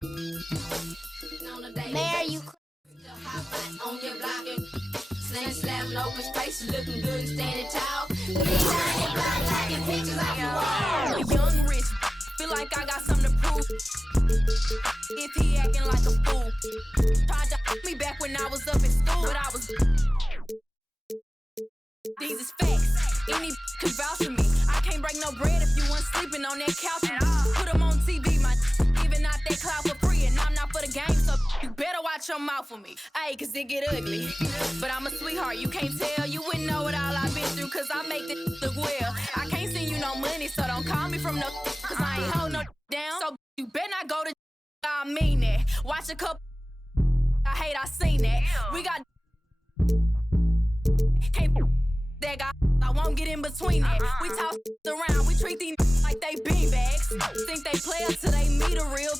Mayor, you on your block and sling slapping open spaces, looking good and standing tall. Taking pictures off the wall. A young rich, feel like I got something to prove. If he acting like a fool, tried to me back when I was up in school, but I was. These is facts. Any can vouch for me. I can't break no bread if you weren't sleeping on that couch. Put them on TV, my giving out that clout for free, and I'm not for the game, so you better watch your mouth for me. Ayy, cause it get ugly. But I'm a sweetheart, you can't tell. You wouldn't know what all I've been through, cause I make this look well. I can't send you no money, so don't call me from no, cause I ain't hold no down. So you better not go to I mean that. Watch a couple I hate, I seen that. We got can't that guy, I won't get in between that. We talk around, we treat these like they beanbags. Think they play up till they meet a real.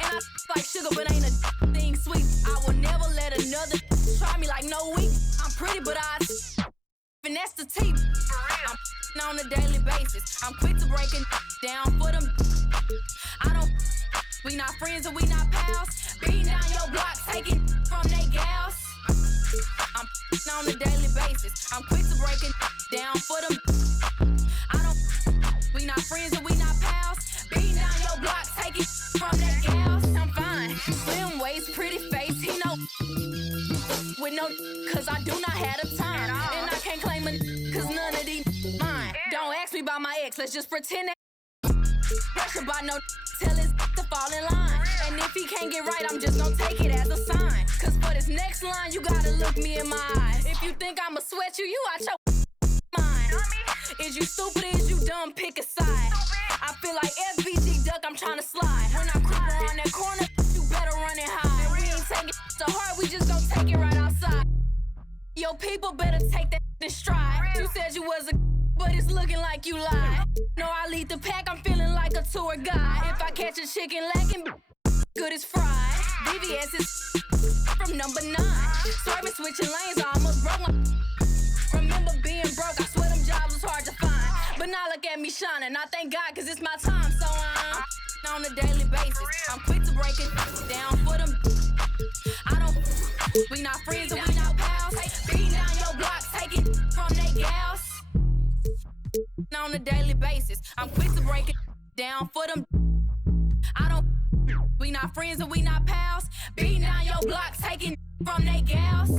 And I like sugar, but ain't a thing sweet. I will never let another try me like no weak. I'm pretty, but I finesse the teeth. I'm on a daily basis. I'm quick to break it down for them. I don't. We not friends and we not pals. Beating down your block, taking from they gals. I'm on a daily basis. I'm quick to break it down for them. I don't. We not friends and we not pals. Beating down your block, taking from they gals. I'm fine. Slim waist, pretty face. He know. With no, cause I do not have the time. And I can't claim it, cause none of these mine. Don't ask me about my ex, let's just pretend that. Pressure by no, tell his to fall in line. And if he can't get right, I'm just gonna take it as a sign. Cause for this next line, you gotta look me in my eyes. If you think I'ma sweat you, you out your mind. Is you stupid, is you dumb, pick a side. I feel like FBG duck, I'm tryna slide. When I creep around that corner, you better run and hide. And we ain't taking to heart, we just gon' take it right outside. Your people better take that in stride. You said you was a but it's looking like you lied. No, I lead the pack, I'm feeling like a tour guide. If I catch a chicken lacking, good as fried. VVS is from number 9. Swerving, switching lanes, I almost broke my. Remember being broke, I swear them jobs was hard to find. But now look at me shining, I thank God cause it's my time. So I'm on a daily basis. I'm quick to break it down for them. I don't, we not friends and we not pals. Beating down your block, take it from they gals. On a daily basis, I'm quick to break it down for them. I don't. We not friends and we not pals. Beating down your block, taking from they gals.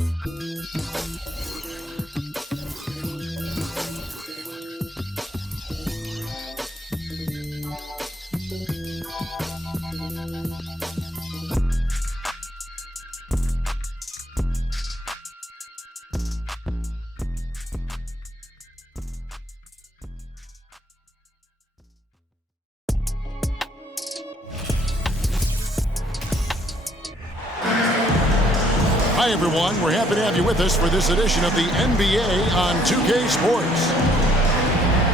Hi, everyone. We're happy to have you with us for this edition of the NBA on 2K Sports.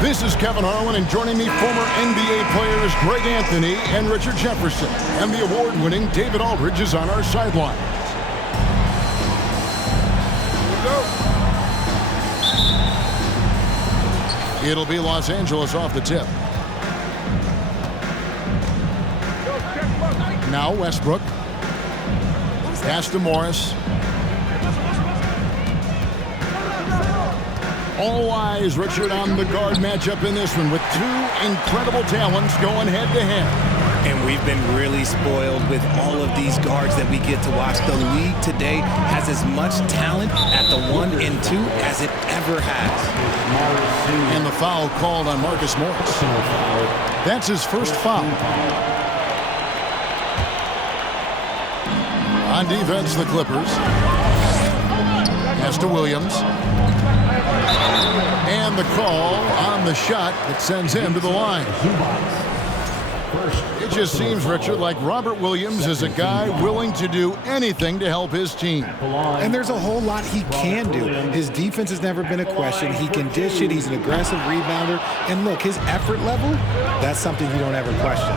This is Kevin Harlan, and joining me, former NBA players Greg Anthony and Richard Jefferson. And the award-winning David Aldridge is on our sideline. It'll be Los Angeles off the tip. Now Westbrook. Pass to Morris. All eyes, Richard, on the guard matchup in this one with two incredible talents going head-to-head. And we've been really spoiled with all of these guards that we get to watch. The league today has as much talent at the 1 and 2 as it ever has. And the foul called on Marcus Morris. That's his first foul. On defense, the Clippers. Pass to Williams. And the call on the shot that sends him to the line. It just seems, Richard, like Robert Williams is a guy willing to do anything to help his team. And there's a whole lot he can do. His defense has never been a question. He can dish it. He's an aggressive rebounder. And look, his effort level, that's something you don't ever question.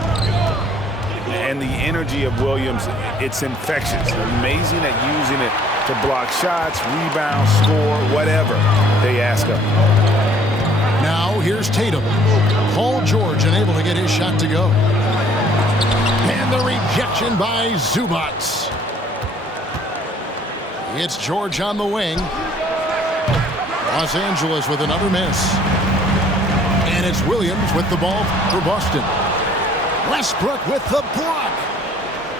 And the energy of Williams, it's infectious. Amazing at using it to block shots, rebound, score, whatever they ask of him. Now here's Tatum. Paul George unable to get his shot to go. And the rejection by Zubats. It's George on the wing. Los Angeles with another miss. And it's Williams with the ball for Boston. Westbrook with the block.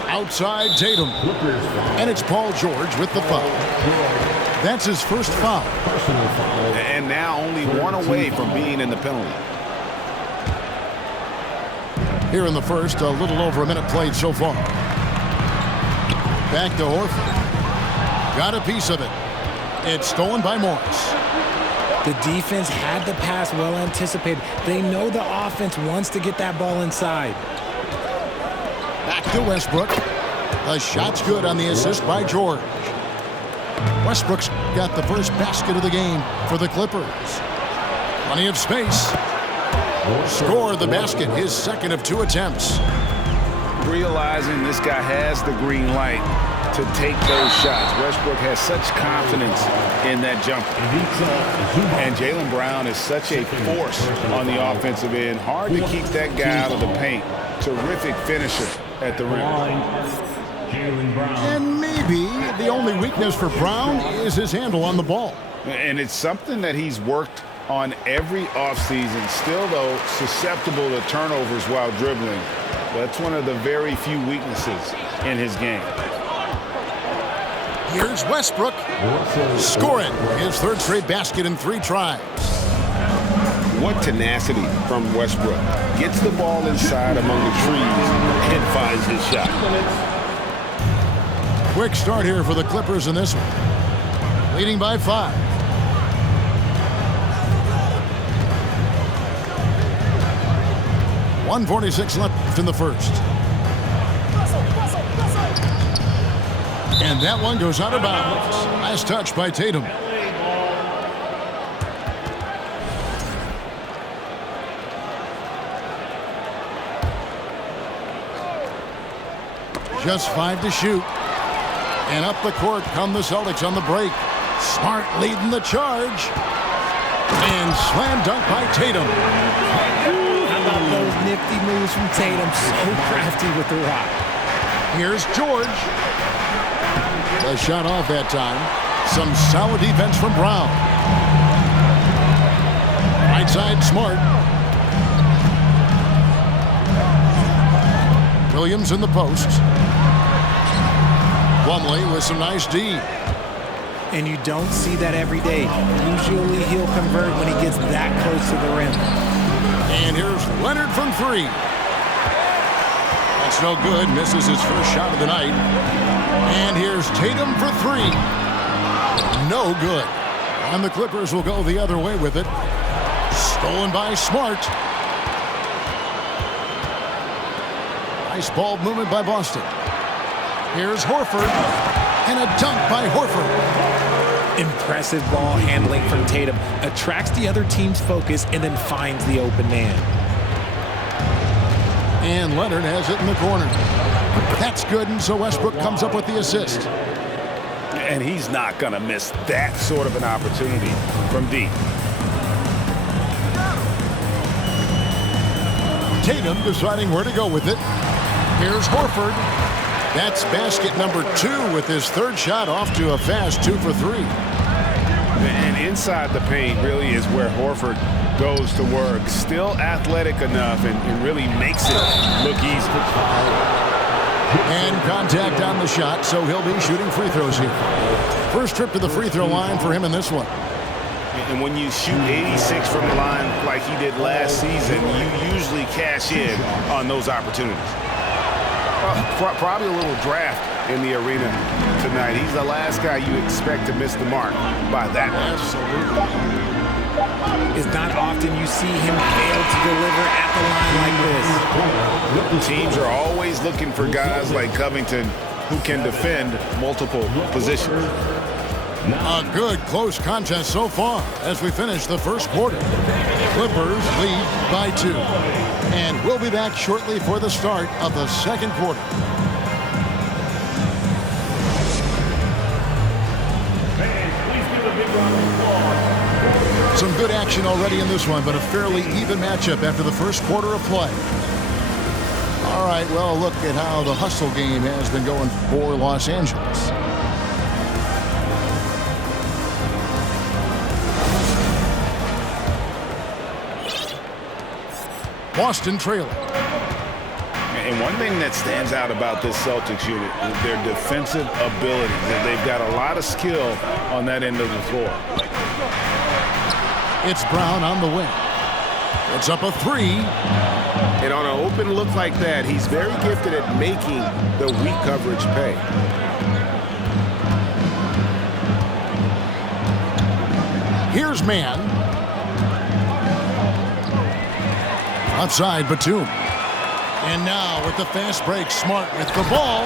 Outside Tatum. And it's Paul George with the foul. That's his first foul. And now only one away from being in the penalty. Here in the first, a little over a minute played so far. Back to Horford. Got a piece of it. It's stolen by Morris. The defense had the pass well anticipated. They know the offense wants to get that ball inside. Back to Westbrook. The shot's good on the assist by George. Westbrook's got the first basket of the game for the Clippers. Plenty of space. Score the basket, his second of 2 attempts. Realizing this guy has the green light to take those shots. Westbrook has such confidence in that jumper. And Jaylen Brown is such a force on the offensive end. Hard to keep that guy out of the paint. Terrific finisher at the rim. And maybe the only weakness for Brown is his handle on the ball. And it's something that he's worked on every offseason. Still, though, susceptible to turnovers while dribbling. That's one of the very few weaknesses in his game. Here's Westbrook. Scoring his third straight basket in 3 tries. What tenacity from Westbrook. Gets the ball inside among the trees and finds his shot. Quick start here for the Clippers in this one. Leading by 5. .146 left in the first. And that one goes out of bounds. Last touch by Tatum. Just 5 to shoot. And up the court come the Celtics on the break. Smart leading the charge. And slam dunk by Tatum. How about those nifty moves from Tatum? So crafty with the rock. Here's George. The shot off that time. Some solid defense from Brown. Right side, Smart. Williams in the post. Plumlee with some nice D. And you don't see that every day. Usually he'll convert when he gets that close to the rim. And here's Leonard from 3. That's no good. Misses his first shot of the night. And here's Tatum for 3. No good. And the Clippers will go the other way with it. Stolen by Smart. Nice ball movement by Boston. Here's Horford. And a dunk by Horford. Impressive ball handling from Tatum. Attracts the other team's focus and then finds the open man. And Leonard has it in the corner. That's good, and so Westbrook comes up with the assist. And he's not going to miss that sort of an opportunity from deep. Tatum deciding where to go with it. Here's Horford. That's basket number 2 with his third shot off to a fast 2 for 3. And inside the paint really is where Horford goes to work. Still athletic enough and really makes it look easy. And contact on the shot, so he'll be shooting free throws here. First trip to the free throw line for him in this one. And when you shoot 86 from the line like he did last season, you usually cash in on those opportunities. Probably a little draft in the arena tonight. He's the last guy you expect to miss the mark by that much. It's not often you see him fail to deliver at the line like this. Teams are always looking for guys like Covington who can defend multiple positions. A good close contest so far as we finish the first quarter. Clippers lead by 2. And we'll be back shortly for the start of the second quarter. Some good action already in this one, but a fairly even matchup after the first quarter of play. All right, well, look at how the hustle game has been going for Los Angeles. Boston trailing. And one thing that stands out about this Celtics unit is their defensive ability. They've got a lot of skill on that end of the floor. It's Brown on the wing. It's up a three. And on an open look like that, he's very gifted at making the weak coverage pay. Here's man. Outside Batum. And now with the fast break, Smart with the ball.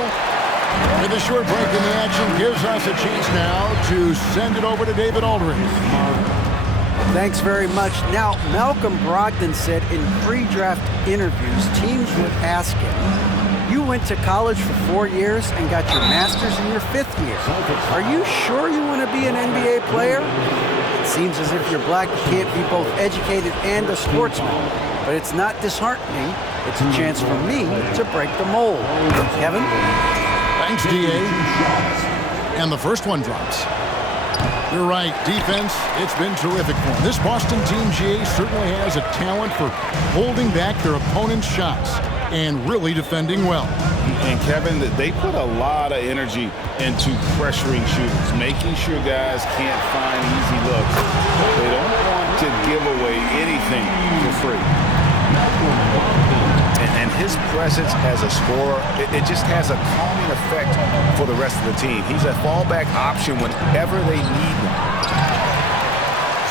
With a short break in the action gives us a chance now to send it over to David Aldridge. Thanks very much. Now, Malcolm Brogdon said in pre-draft interviews, teams would ask him, you went to college for 4 years and got your master's in your 5th year. Are you sure you want to be an NBA player? It seems as if you're black, you can't be both educated and a sportsman. But it's not disheartening. It's a chance for me to break the mold. Kevin? Thanks, D.A. And the first one drops. You're right. Defense, it's been terrific for them. This Boston team, GA, certainly has a talent for holding back their opponent's shots and really defending well. And Kevin, they put a lot of energy into pressuring shooters, making sure guys can't find easy looks. They don't want to give away anything for free. And his presence as a scorer, it just has a calming effect for the rest of the team. He's a fallback option whenever they need one.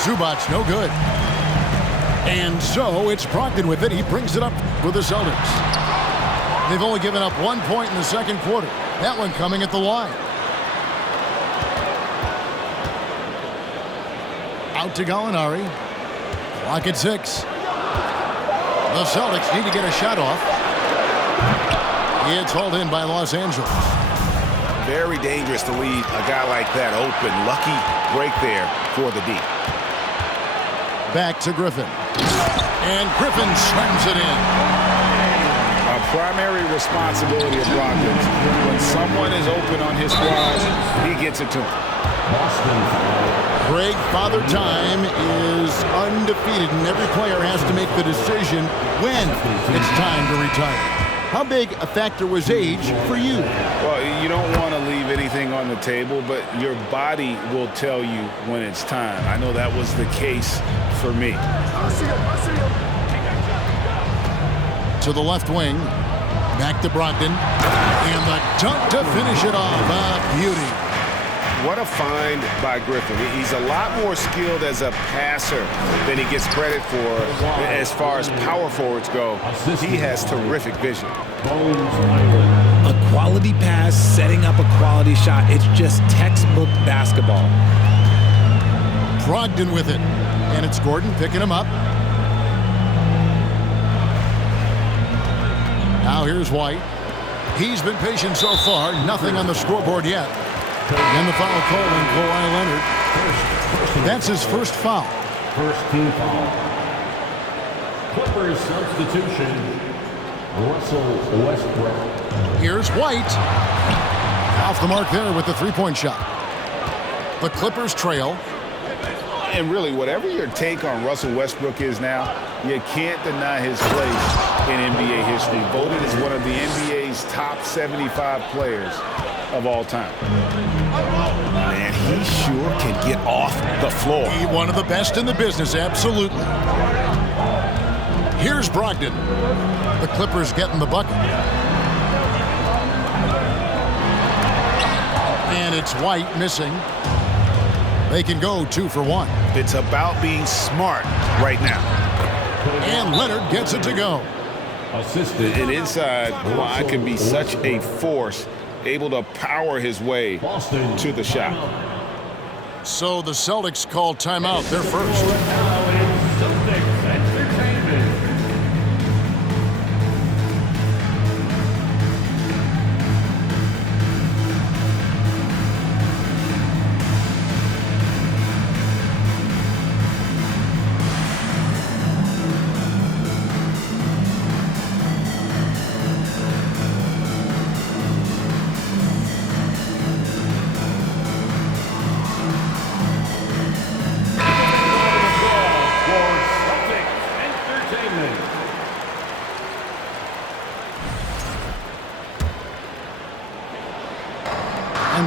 Zubac's no good. And so it's Brogdon with it. He brings it up for the Celtics. They've only given up 1 point in the second quarter. That one coming at the line. Out to Gallinari. Clock at 6. The Celtics need to get a shot off. It's hauled in by Los Angeles. Very dangerous to leave a guy like that open. Lucky break there for the D. Back to Griffin. And Griffin slams it in. A primary responsibility of Brogdon. When someone is open on his squad, he gets it to him. Greg, Father Time is undefeated, and every player has to make the decision when it's time to retire. How big a factor was age for you? Well, you don't want to leave anything on the table, but your body will tell you when it's time. I know that was the case for me. To the left wing, back to Brogdon, and the dunk to finish it off. A beauty. What a find by Griffin. He's a lot more skilled as a passer than he gets credit for as far as power forwards go. He has terrific vision. A quality pass, setting up a quality shot. It's just textbook basketball. Brogdon with it. And it's Gordon picking him up. Now here's White. He's been patient so far. Nothing on the scoreboard yet. And the foul call on Kawhi Leonard. That's his first foul. First team foul. Clippers substitution. Russell Westbrook. Here's White. Off the mark there with the three-point shot. The Clippers trail. And really, whatever your take on Russell Westbrook is now, you can't deny his place in NBA history. Voted as one of the NBA's top 75 players of all time. Man, he sure can get off the floor. He one of the best in the business, absolutely. Here's Brogdon. The Clippers getting the bucket. And it's White missing. They can go 2 for 1. It's about being smart right now. And Leonard gets it to go. Assisted. And inside, Kawhi can be such a force, able to power his way to the shot. So the Celtics call timeout. They're first. Now in Celtics Entertainment.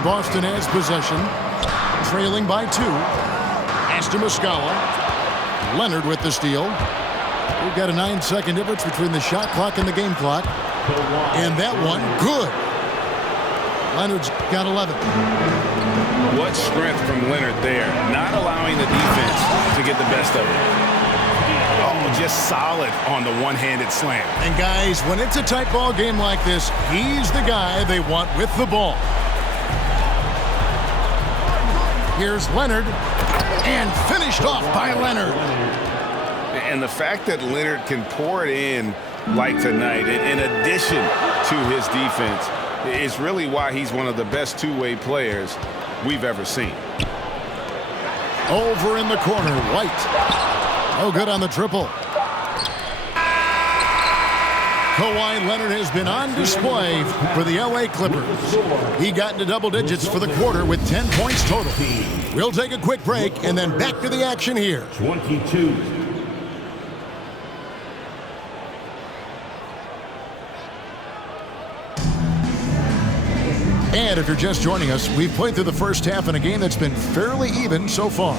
Boston has possession, trailing by 2. Aston Muscala. Leonard with the steal. We've got a 9-second difference between the shot clock and the game clock. And that one, good. Leonard's got 11. What strength from Leonard there, not allowing the defense to get the best of it. Oh, just solid on the one-handed slam. And guys, when it's a tight ball game like this, he's the guy they want with the ball. Here's Leonard, and finished off by Leonard. And the fact that Leonard can pour it in like tonight, in addition to his defense, is really why he's one of the best two-way players we've ever seen. Over in the corner, White. No good on the triple. Kawhi Leonard has been on display for the LA Clippers. He got into double digits for the quarter with 10 points total. We'll take a quick break and then back to the action here. 22. And if you're just joining us, we've played through the first half in a game that's been fairly even so far.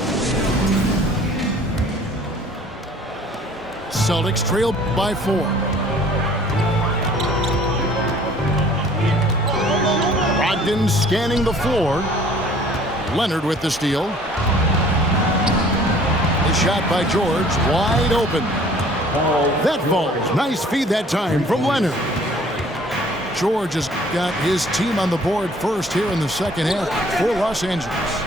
Celtics trail by 4. Brogdon scanning the floor. Leonard with the steal. The shot by George, wide open. That falls. Nice feed that time from Leonard. George has got his team on the board first here in the second half for Los Angeles.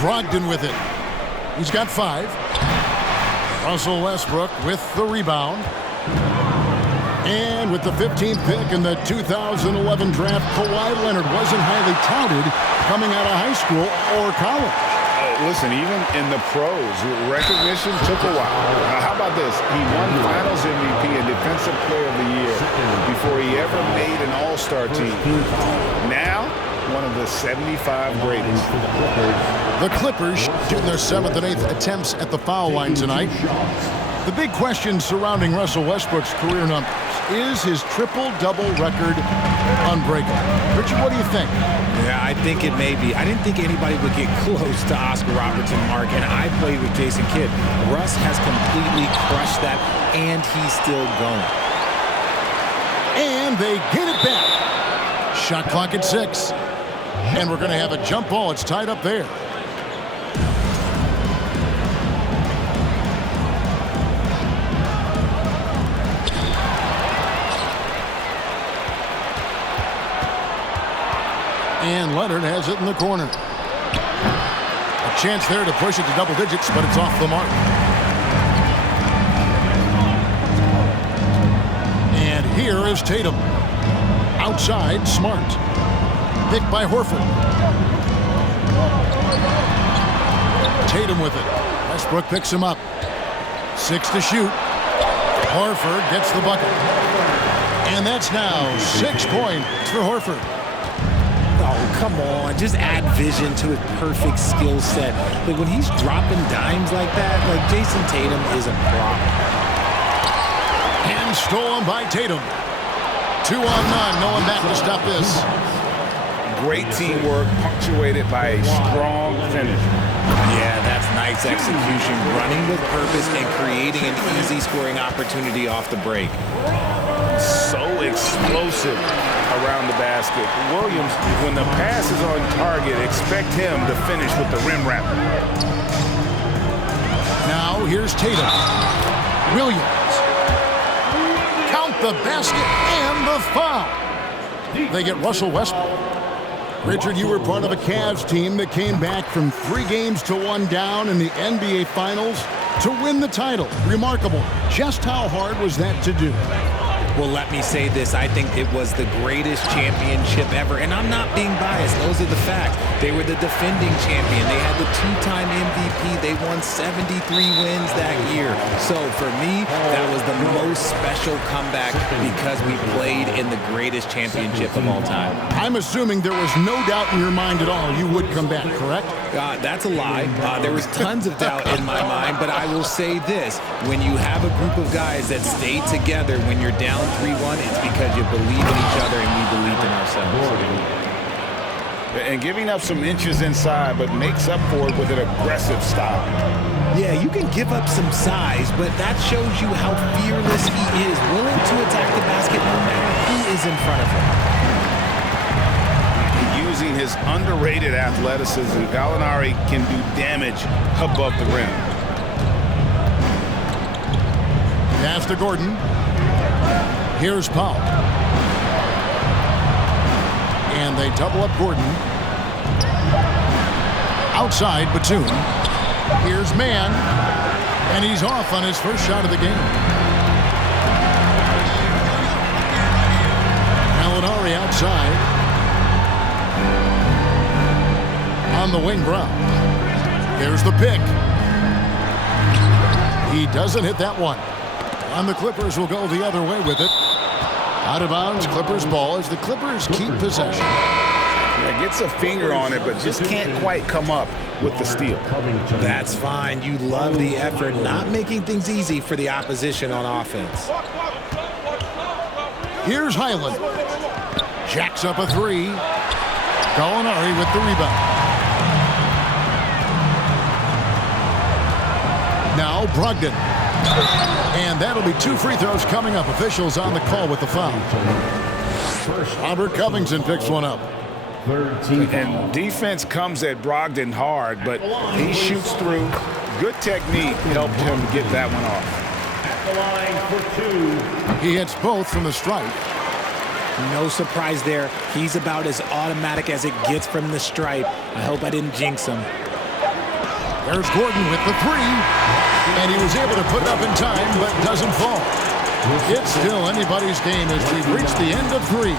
Brogdon with it. He's got 5. Russell Westbrook with the rebound. And with the 15th pick in the 2011 draft, Kawhi Leonard wasn't highly touted coming out of high school or college. Listen, even in the pros, recognition took a while. How about this? He won Finals MVP and Defensive Player of the Year before he ever made an All-Star team. Now, one of the 75 greatest. The Clippers shooting their 7th and 8th attempts at the foul line tonight. The big question surrounding Russell Westbrook's career numbers is his triple-double record unbreakable. Richard, what do you think? Yeah, I think it may be. I didn't think anybody would get close to Oscar Robertson, Mark, and I played with Jason Kidd. Russ has completely crushed that, and he's still going. And they get it back. Shot clock at 6. And we're going to have a jump ball. It's tied up there. And Leonard has it in the corner. A chance there to push it to double digits, but it's off the mark. And here is Tatum. Outside, Smart. Picked by Horford. Tatum with it. Westbrook picks him up. 6 to shoot. Horford gets the bucket. And that's now 6 points for Horford. Oh, come on. Just add vision to his perfect skill set. Like, when he's dropping dimes like that, like, Jason Tatum is a problem. And stolen by Tatum. 2 on none. No one back to stop this. Great teamwork punctuated by a strong finish. Yeah, that's nice execution. Running with purpose and creating an easy scoring opportunity off the break. So explosive around the basket. Williams, when the pass is on target, expect him to finish with the rim wrapper. Now here's Tatum. Williams. Count the basket and the foul. They get Russell Westbrook. Richard, you were part of a Cavs team that came back from 3 games to 1 down in the NBA Finals to win the title. Remarkable. Just how hard was that to do? Well, let me say this. I think it was the greatest championship ever. And I'm not being biased. Those are the facts. They were the defending champion. They had the 2-time MVP. They won 73 wins that year. So for me, that was the most special comeback because we played in the greatest championship of all time. I'm assuming there was no doubt in your mind at all you would come back, correct? That's a lie. There was tons of doubt in my mind, but I will say this. When you have a group of guys that stay together when you're down 3-1, it's because you believe in each other and we believed in ourselves. And giving up some inches inside, but makes up for it with an aggressive style. Yeah, you can give up some size, but that shows you how fearless he is, willing to attack the basket no matter who is in front of him. Using his underrated athleticism, Gallinari can do damage above the rim. Pass to Gordon. Here's Powell. And they double up Gordon. Outside, Batum. Here's Mann. And he's off on his first shot of the game. Gallinari outside. On the wing, Brown. There's the pick. He doesn't hit that one. And the Clippers will go the other way with it. Out of bounds, Clippers ball as the Clippers keep possession. Yeah, gets a finger on it, but just can't quite come up with the steal. That's fine. You love the effort, not making things easy for the opposition on offense. Here's Highland. Jacks up a three. Gallinari with the rebound. Now Brogdon. And that'll be 2 free throws coming up. Officials on the call with the foul. Robert Covington picks one up. And defense comes at Brogdon hard, but he shoots through. Good technique helped him get that one off. At the line for 2. He hits both from the stripe. No surprise there. He's about as automatic as it gets from the stripe. I hope I didn't jinx him. There's Gordon with the three. And he was able to put it up in time, but doesn't fall. It's still anybody's game as we've reached the end of 3.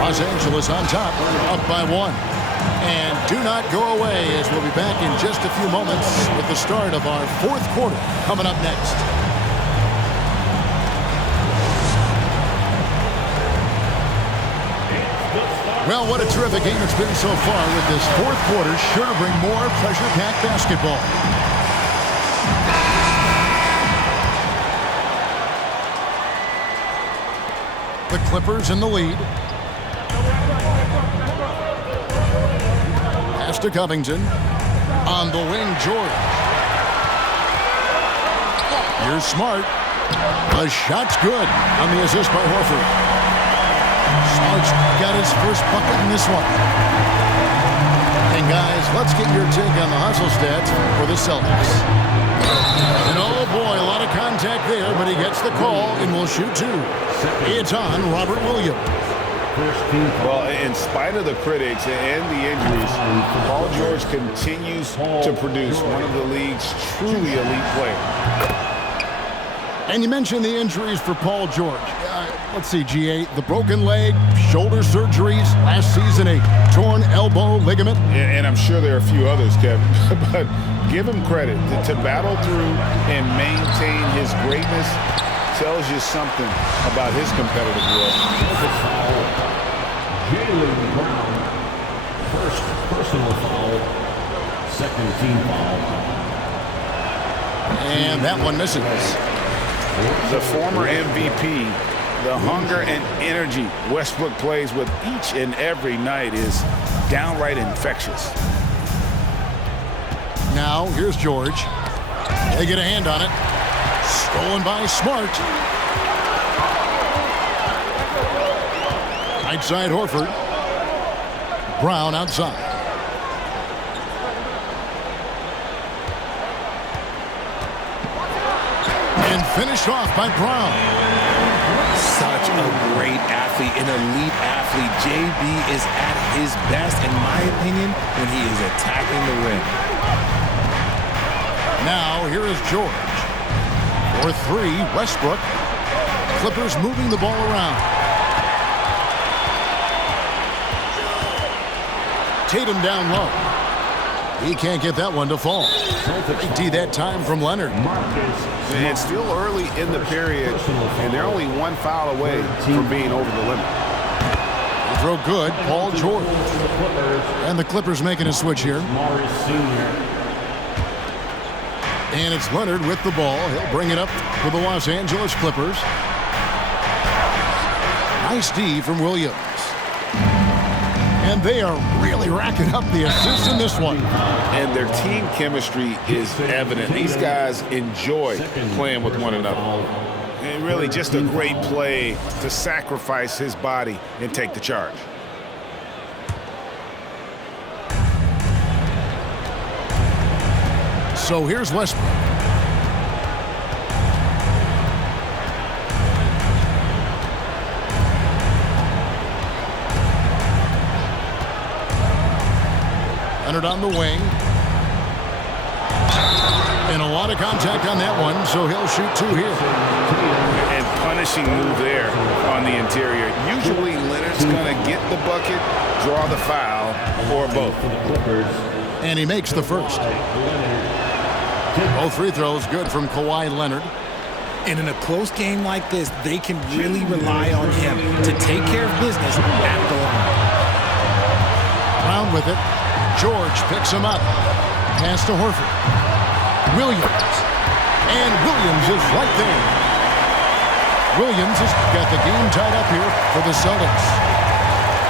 Los Angeles on top, up by 1. And do not go away as we'll be back in just a few moments with the start of our 4th quarter coming up next. Well, what a terrific game it's been so far with this 4th quarter. Sure to bring more pressure-packed basketball. The Clippers in the lead. Pass to Covington. On the wing, George. Here's Smart. The shot's good on the assist by Horford. Smart's got his first bucket in this one. And guys, let's get your take on the hustle stats for the Celtics. And oh boy, a lot of contact there, but he gets the call and will shoot 2. It's on Robert Williams. Well, in spite of the critics and the injuries, Paul George continues to produce one of the league's truly elite players. And you mentioned the injuries for Paul George. Let's see, GA, the broken leg, shoulder surgeries, last season a torn elbow ligament. And I'm sure there are a few others, Kevin, but give him credit to battle through and maintain his greatness. Tells you something about his competitive work. Jaylen Brown, first personal foul, second team foul. And that one misses. The former MVP, the hunger and energy Westbrook plays with each and every night is downright infectious. Now, here's George. They get a hand on it. Stolen by Smart. Right side Horford. Brown outside. And finished off by Brown. Such a great athlete, an elite athlete. JB is at his best, in my opinion, when he is attacking the rim. Now, here is George. For 3, Westbrook. Clippers moving the ball around. Tatum down low. He can't get that one to fall. Great D that time from Leonard. And it's still early in the period, and they're only one foul away from being over the limit. The throw good, Paul George. And the Clippers making a switch here. And it's Leonard with the ball. He'll bring it up for the Los Angeles Clippers. Nice D from Williams. And they are really racking up the assists in this one. And their team chemistry is evident. These guys enjoy playing with one another. And really just a great play to sacrifice his body and take the charge. So here's Westbrook. Leonard on the wing. And a lot of contact on that one, so he'll shoot two here. And punishing move there on the interior. Usually Leonard's going to get the bucket, draw the foul, or both. And he makes the first. Both free throws good from Kawhi Leonard. And in a close game like this, they can really rely on him to take care of business at the line. Brown with it. George picks him up. Pass to Horford. Williams. And Williams is right there. Williams has got the game tied up here for the Celtics.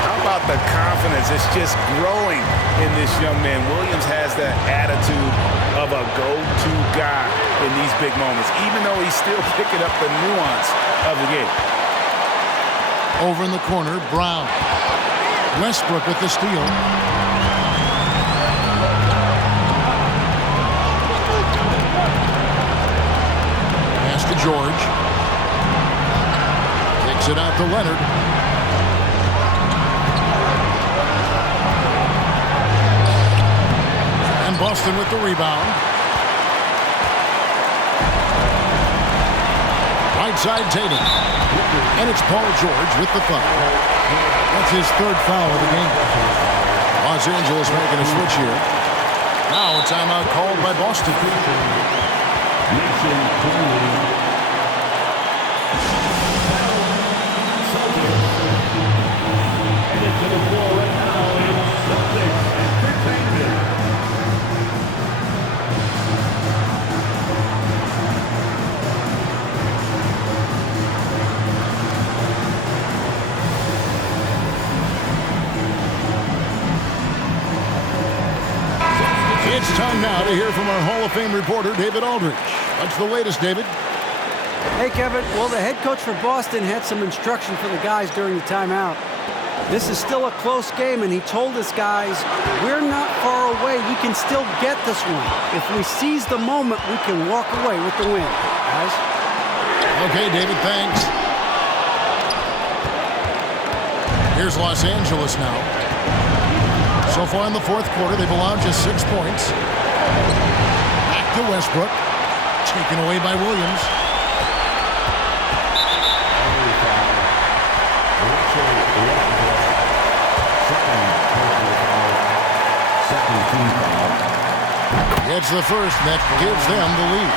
How about the confidence? It's just growing in this young man. Williams has that attitude of a go-to guy in these big moments, even though he's still picking up the nuance of the game. Over in the corner, Brown. Westbrook with the steal. Pass to George. Kicks it out to Leonard. And Boston with the rebound. Right side Tatum. And it's Paul George with the foul. That's his third foul of the game. Los Angeles making a switch here. Now a timeout called by Boston. It's time now to hear from our Hall of Fame reporter, David Aldridge. What's the latest, David? Hey, Kevin. Well, the head coach for Boston had some instruction for the guys during the timeout. This is still a close game, and he told his guys, we're not far away. We can still get this one. If we seize the moment, we can walk away with the win. Guys? Okay, David, thanks. Here's Los Angeles now. So far in the fourth quarter, they've allowed just 6 points. Back to Westbrook. Taken away by Williams. Gets the first, that gives them the lead.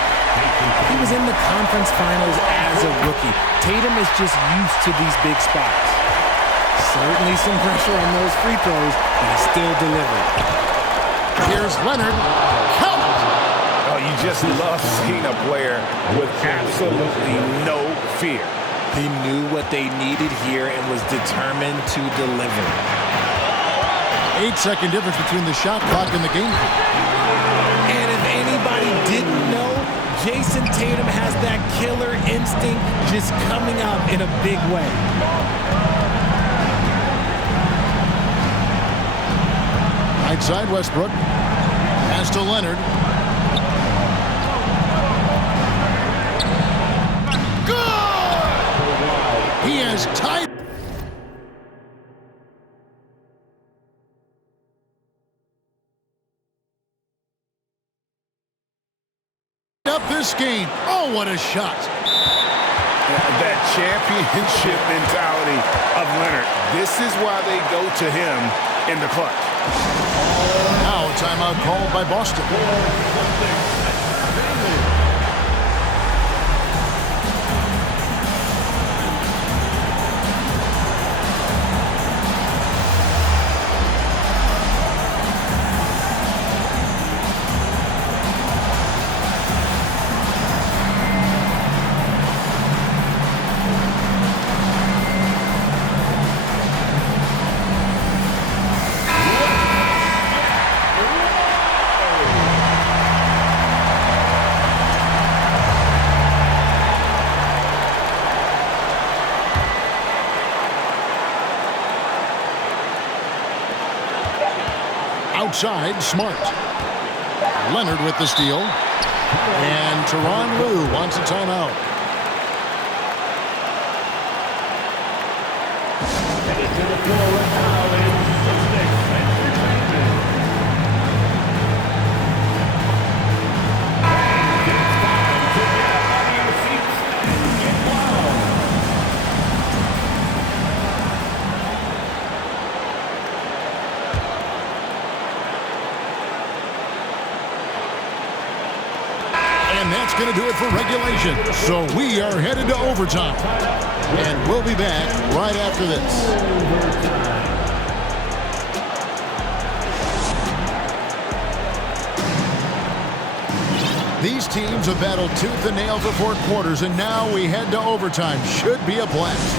He was in the conference finals as a rookie. Tatum is just used to these big spots. Certainly some pressure on those free throws, but he still delivered. Here's Leonard. Count! Oh, you just love seeing a player with absolutely no fear. He knew what they needed here and was determined to deliver. 8-second difference between the shot clock and the game clock. And if anybody didn't know, Jason Tatum has that killer instinct just coming out in a big way. Right side Westbrook. Pass to Leonard. Good! He has tied up this game. Oh, what a shot. That championship mentality of Leonard. This is why they go to him in the clutch. Now a timeout called by Boston. Outside, Smart. Leonard with the steal. And Tyronn Lue wants a timeout. Headed to the floor right now is Celtics Entertainment. And it's time to get up out of your seats and get wild. And that's going to do it for regulation. So we are headed to overtime. And we'll be back right after this. These teams have battled tooth and nail for 4 quarters, and now we head to overtime. Should be a blast.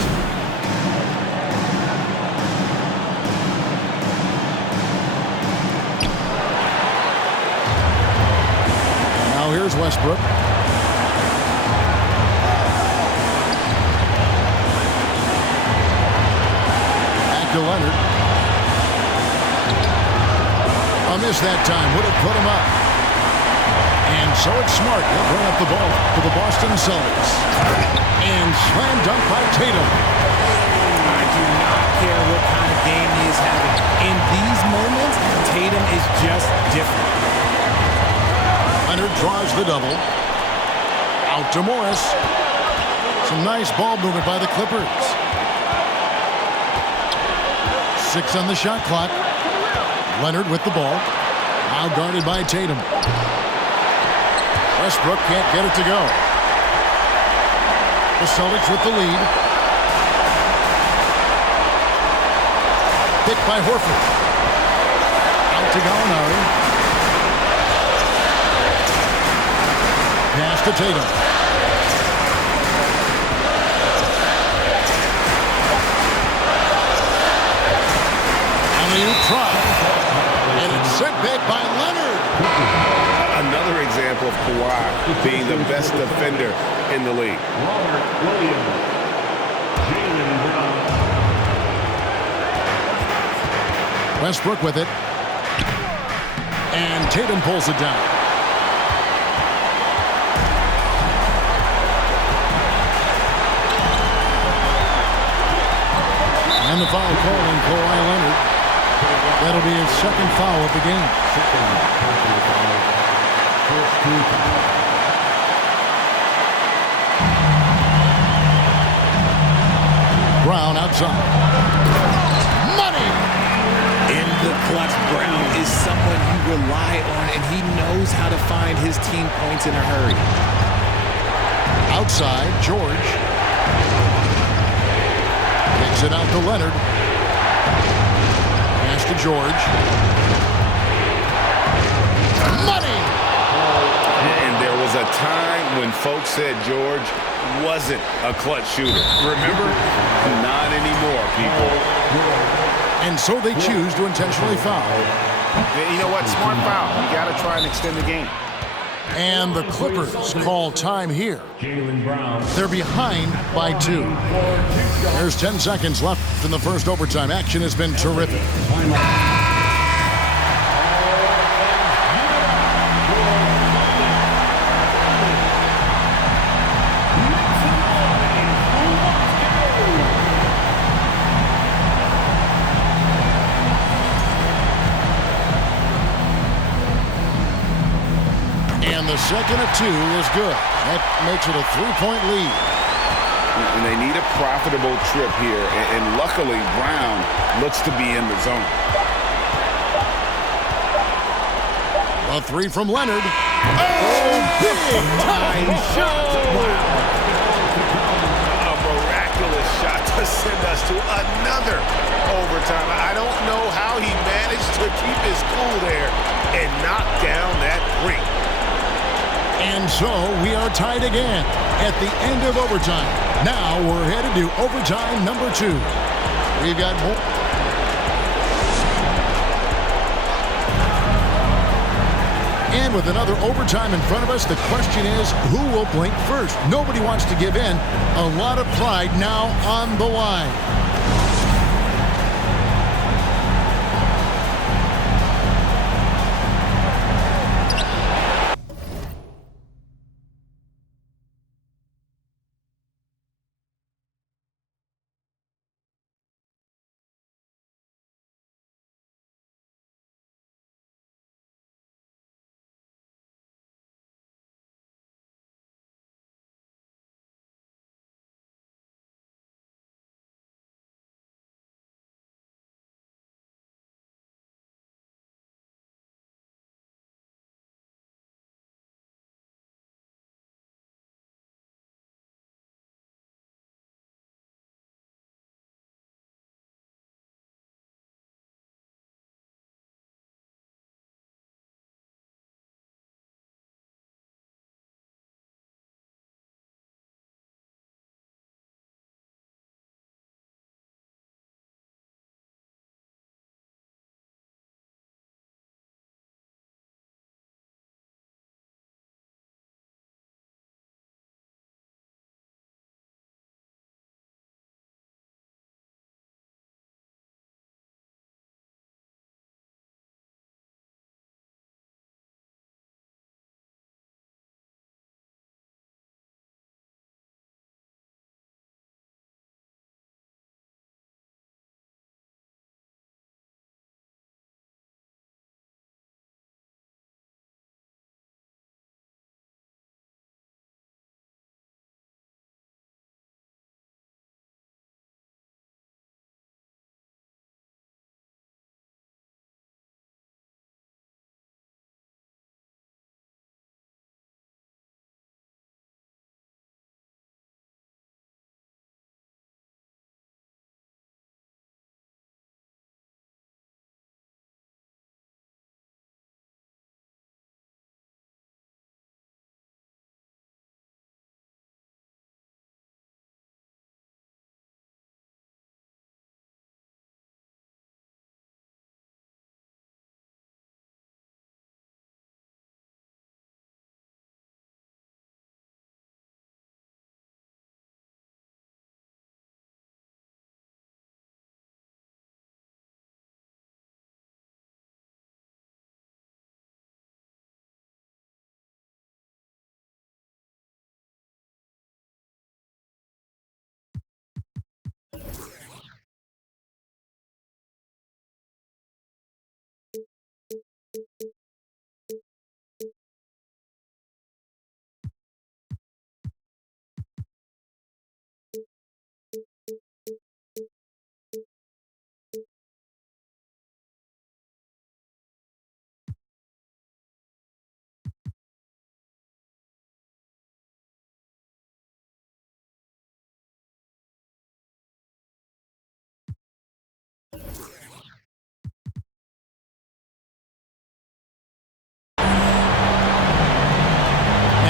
Now here's Westbrook. Back to Leonard. A miss that time. Would have put him up. And so it's Smart. He'll bring up the ball for the Boston Celtics. And slam dunk by Tatum. I do not care what kind of game he is having. In these moments, Tatum is just different. Leonard draws the double. Out to Morris. Some nice ball movement by the Clippers. 6 on the shot clock. Leonard with the ball. Now guarded by Tatum. Westbrook can't get it to go. The Celtics with the lead. Picked by Horford. Out to Gallinari. Pass to Tatum. Alley-oop try. And it's sent back by Leonard. Another example of Kawhi being the best defender in the league. Robert Williams. Jaylen Brown. Westbrook with it. And Tatum pulls it down. And the foul call on Kawhi Leonard. That'll be his second foul of the game. Brown outside. Money! In the clutch, Brown is someone you rely on, and he knows how to find his team points in a hurry. Outside, George. Takes it out to Leonard. Pass to George. Money! And there was a time when folks said George wasn't a clutch shooter. Remember? Not anymore, people. And so they choose to intentionally foul. You know what? Smart foul. You got to try and extend the game. And the Clippers call time here. Jaylen Brown. They're behind by 2. There's 10 seconds left in the first overtime. Action has been terrific. And the second of 2 is good. That makes it a 3-point lead. And they need a profitable trip here. And luckily, Brown looks to be in the zone. A three from Leonard. Oh, big time shot. A miraculous shot to send us to another overtime. I don't know how he managed to keep his cool there and knock down that three. And so we are tied again at the end of overtime. Now we're headed to overtime number 2. We've got more. And with another overtime in front of us, the question is, who will blink first? Nobody wants to give in. A lot of pride now on the line.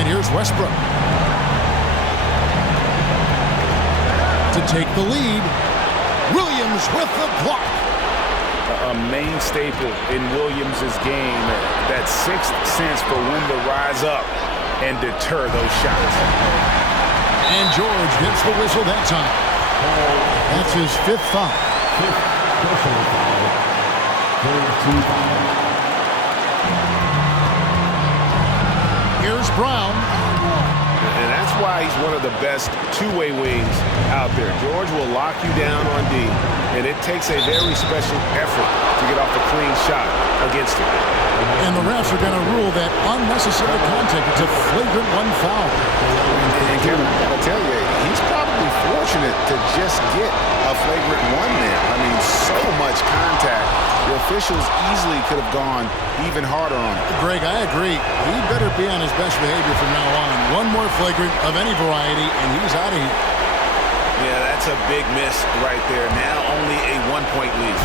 Here's Westbrook to take the lead. Williams with the block. A main staple in Williams' game, that sixth sense for when to rise up and deter those shots. And George gets the whistle that time. That's his 5th foul. Here's Brown. And that's why he's one of the best two-way wings out there. George will lock you down on D, and it takes a very special effort to get off a clean shot against him. And the refs are going to rule that unnecessary contact. It's a flagrant 1 foul. And Kevin, I'll tell you, he's probably just get a flagrant one there. I mean, so much contact. The officials easily could have gone even harder on it. Greg, I agree. He better be on his best behavior from now on. One more flagrant of any variety, and he's out of here. Yeah, that's a big miss right there. Now only a 1-point lead.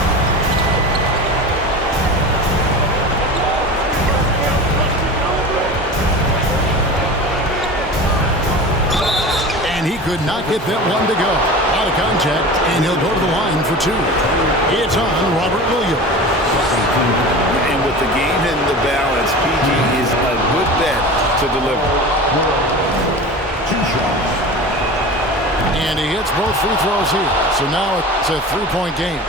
And he could not get that one to go. Out of contact, and he'll go to the line for 2. It's on Robert Williams. And with the game in the balance, PG is a good bet to deliver. 2 shots. And he hits both free throws here. So now it's a 3-point game.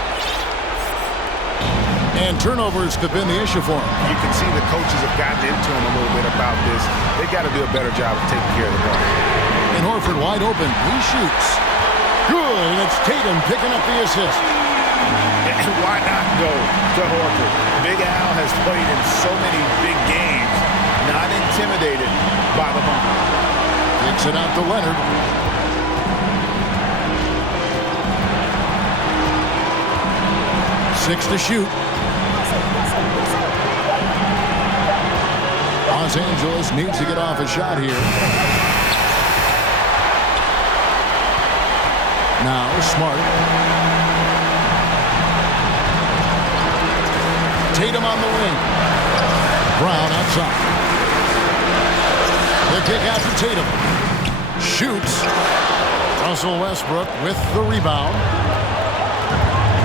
And turnovers have been the issue for him. You can see the coaches have gotten into him a little bit about this. They've got to do a better job of taking care of the ball. And Horford wide open. He shoots. Good, and it's Tatum picking up the assist. And why not go to Horford? Big Al has played in so many big games, not intimidated by the ball. Kicks it out to Leonard. Six to shoot. Los Angeles needs to get off a shot here. Now Smart. Tatum on the wing. Brown outside. The kick out to Tatum. Shoots. Russell Westbrook with the rebound.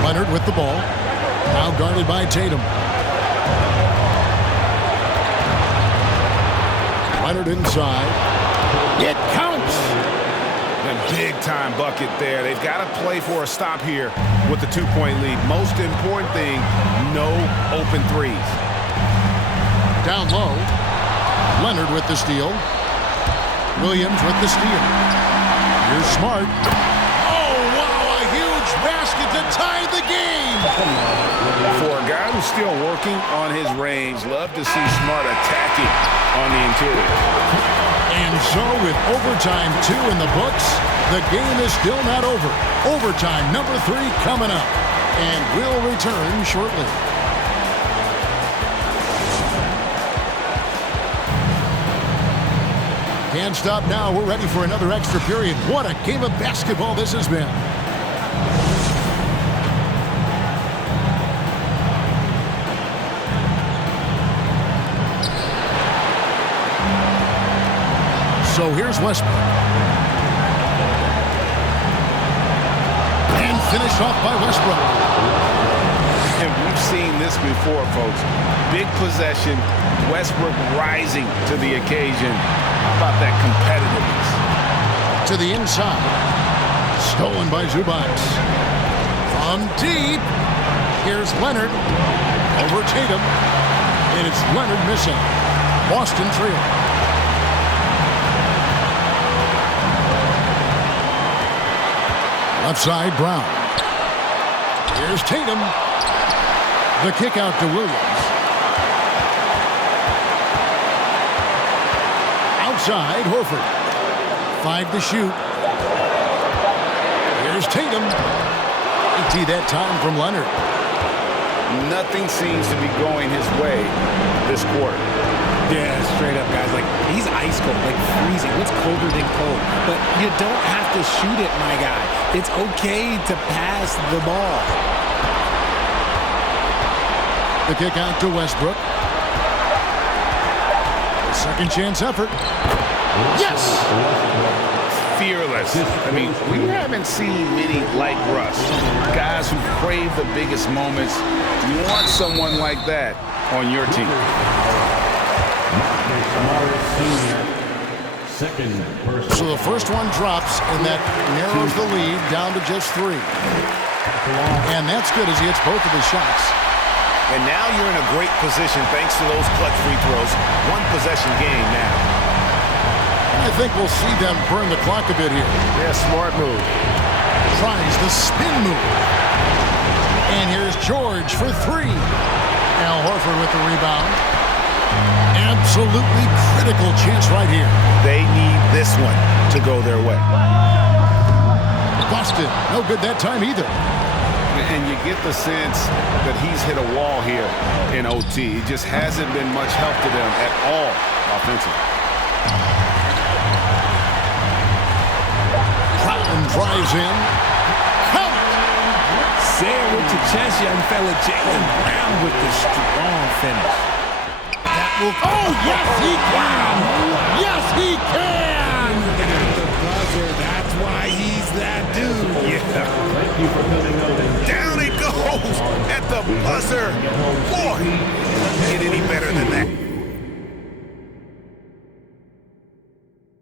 Leonard with the ball. Now guarded by Tatum. Leonard inside. It counts. A big-time bucket there. They've got to play for a stop here with the 2-point lead. Most important thing, no open threes. Down low. Leonard with the steal. Williams with the steal. Here's Smart. Oh, wow, a huge basket to tie the game. For a guy who's still working on his range, love to see Smart attacking on the interior. And so with overtime 2 in the books, the game is still not over. Overtime number 3 coming up. And we'll return shortly. Can't stop now. We're ready for another extra period. What a game of basketball this has been. So here's Westbrook. And finished off by Westbrook. And we've seen this before, folks. Big possession, Westbrook rising to the occasion. How about that competitiveness? To the inside. Stolen by Zubac. From deep. Here's Leonard. Over Tatum. And it's Leonard missing. Boston trail. Left side, Brown. Here's Tatum. The kick out to Williams. Outside, Horford. 5 to shoot. Here's Tatum. Empty that time from Leonard. Nothing seems to be going his way this quarter. Yeah, straight up, guys. Like, he's ice cold, like freezing. What's colder than cold? But you don't have to shoot it, my guy. It's okay to pass the ball. The kick out to Westbrook. The second chance effort. Yes! Fearless. I mean, we haven't seen many like Russ. Guys who crave the biggest moments. You want someone like that on your team. So the first one drops, and that narrows the lead down to just 3. And that's good as he hits both of his shots. And now you're in a great position thanks to those clutch free throws. 1 possession game now. I think we'll see them burn the clock a bit here. Yeah, smart move. Tries the spin move. And here's George for 3. Al Horford with the rebound. Absolutely critical chance right here. They need this one to go their way. busted. No good that time either. And you get the sense that he's hit a wall here in OT. It just hasn't been much help to them at all offensively. Troutman drives in. Count! Say it with your chest, young fella. Jaylen Brown with the strong finish. Oh, yes, he can! Yes, he can! The buzzer, that's why he's that dude. Yeah. Thank you for coming out. Down it goes at the buzzer. Boy, get any better than that.